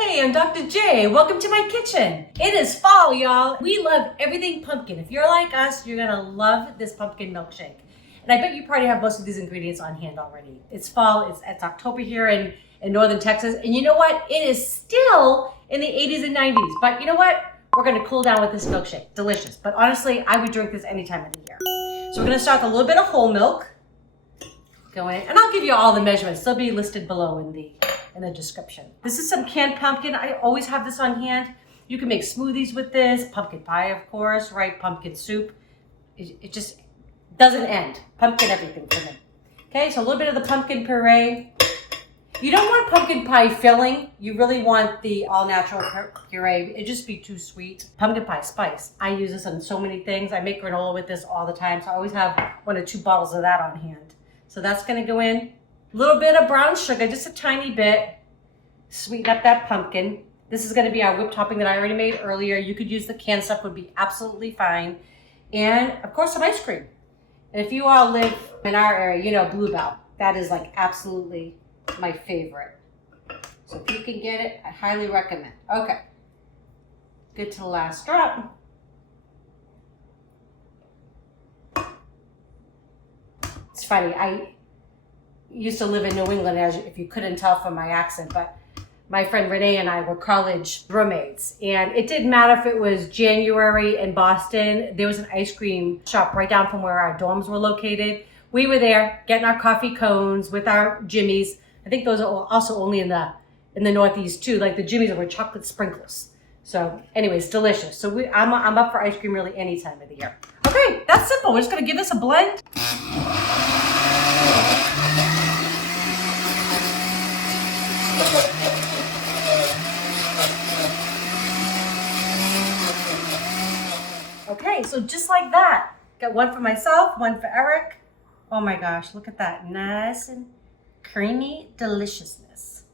Hey, I'm Dr. J. Welcome to my kitchen. It is fall, y'all. We love everything pumpkin. If you're like us, you're gonna love this pumpkin milkshake. And I bet you probably have most of these ingredients on hand already. It's fall, it's October here in northern Texas. And you know what? It is still in the 80s and 90s. But you know what? We're gonna cool down with this milkshake. Delicious. But honestly, I would drink this any time of the year. So we're gonna start with a little bit of whole milk. Go in, and I'll give you all the measurements. They'll be listed below in the description. This is some canned pumpkin. I always have this on hand. You can make smoothies with this, pumpkin pie, of course, right? Pumpkin soup. It just doesn't end. Pumpkin everything for me. Okay, so a little bit of the pumpkin puree. You don't want pumpkin pie filling. You really want the all-natural puree. It'd just be too sweet. Pumpkin pie spice. I use this on so many things. I make granola with this all the time, so I always have 1 or 2 bottles of that on hand. So that's gonna go in. A little bit of brown sugar, just a tiny bit. Sweeten up that pumpkin. This is gonna be our whipped topping that I already made earlier. You could use the canned stuff, would be absolutely fine. And of course, some ice cream. And if you all live in our area, you know Bluebell. That is like absolutely my favorite. So if you can get it, I highly recommend. Okay, good to the last drop. It's funny, I used to live in New England, as if you couldn't tell from my accent, but my friend Renee and I were college roommates, and it didn't matter if it was January in Boston. There was an ice cream shop right down from where our dorms were located. We were there getting our coffee cones with our Jimmies. I think those are also only in the Northeast too. Like the Jimmies were chocolate sprinkles. So anyways, delicious. So I'm up for ice cream really any time of the year. Okay, that's simple. We're just gonna give this a blend. Okay, so just like that. Got one for myself, one for Eric. Oh my gosh, look at that. Nice and creamy deliciousness.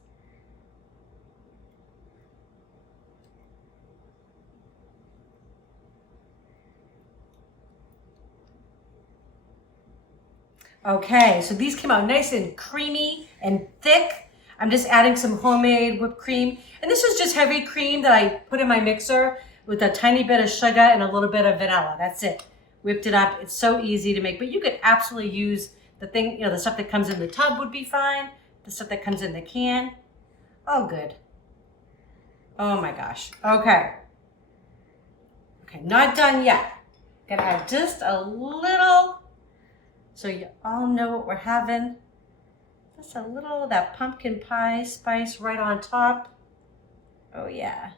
Okay, so these came out nice and creamy and thick. I'm just adding some homemade whipped cream. And this was just heavy cream that I put in my mixer with a tiny bit of sugar and a little bit of vanilla. That's it. Whipped it up. It's so easy to make, but you could absolutely use the thing, the stuff that comes in the tub would be fine. The stuff that comes in the can. Oh, good. Oh my gosh. Okay. Okay, not done yet. Gonna add just a little, so you all know what we're having. Just a little of that pumpkin pie spice right on top. Oh yeah.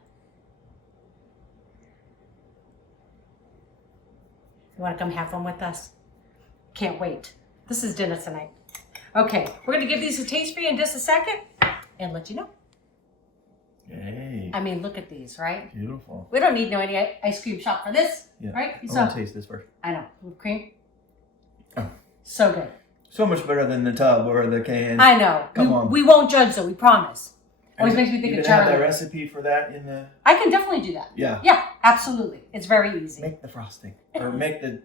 You want to come have fun with us? Can't wait. This is dinner tonight. Okay, we're going to give these a taste for you in just a second and let you know. Hey. I mean, look at these, right? Beautiful. We don't need any ice cream shop for this, right? I want to taste this first. I know. Whipped cream. Oh. So good. So much better than the tub or the can. I know. Come on. We won't judge, though. We promise. Always makes me think of Charlie. You have that recipe for that in the... I can definitely do that. Yeah. Yeah, absolutely. It's very easy. Make the frosting. Or make the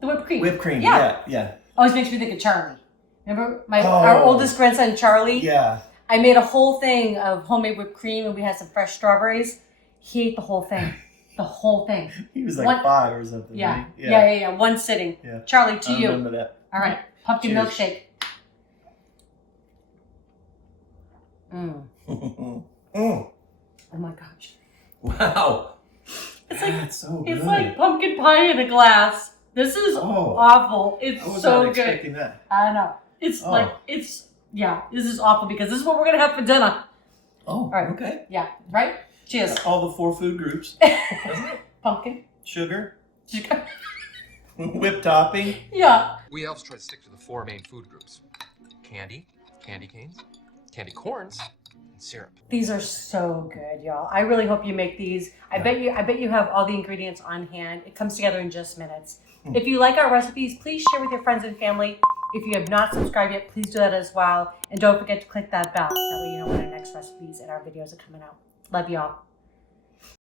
whipped cream. Whipped cream, yeah. Yeah. Always makes me think of Charlie. Remember our oldest grandson, Charlie? Yeah. I made a whole thing of homemade whipped cream and we had some fresh strawberries. He ate the whole thing. The whole thing. He was like 5 or something. Yeah. Right? Yeah. One sitting. Yeah. Charlie, to you. I remember that. All right. Pumpkin Cheers. milkshake. Mm. Mm. Oh my gosh. Wow. It's like That's so good. It's like pumpkin pie in a glass. This is awful. It's I was so not good. expecting that. I know. It's this is awful because this is what we're gonna have for dinner. Oh, all right. Okay. Yeah, right? Cheers. All the 4 food groups. Pumpkin. Sugar. Whipped topping. Yeah. We elves try to stick to the 4 main food groups: candy, candy canes, candy corns, and syrup. These are so good, y'all. I really hope you make these. I bet you have all the ingredients on hand. It comes together in just minutes. If you like our recipes, please share with your friends and family. If you have not subscribed yet, please do that as well. And don't forget to click that bell. That way you know when our next recipes and our videos are coming out. Love y'all.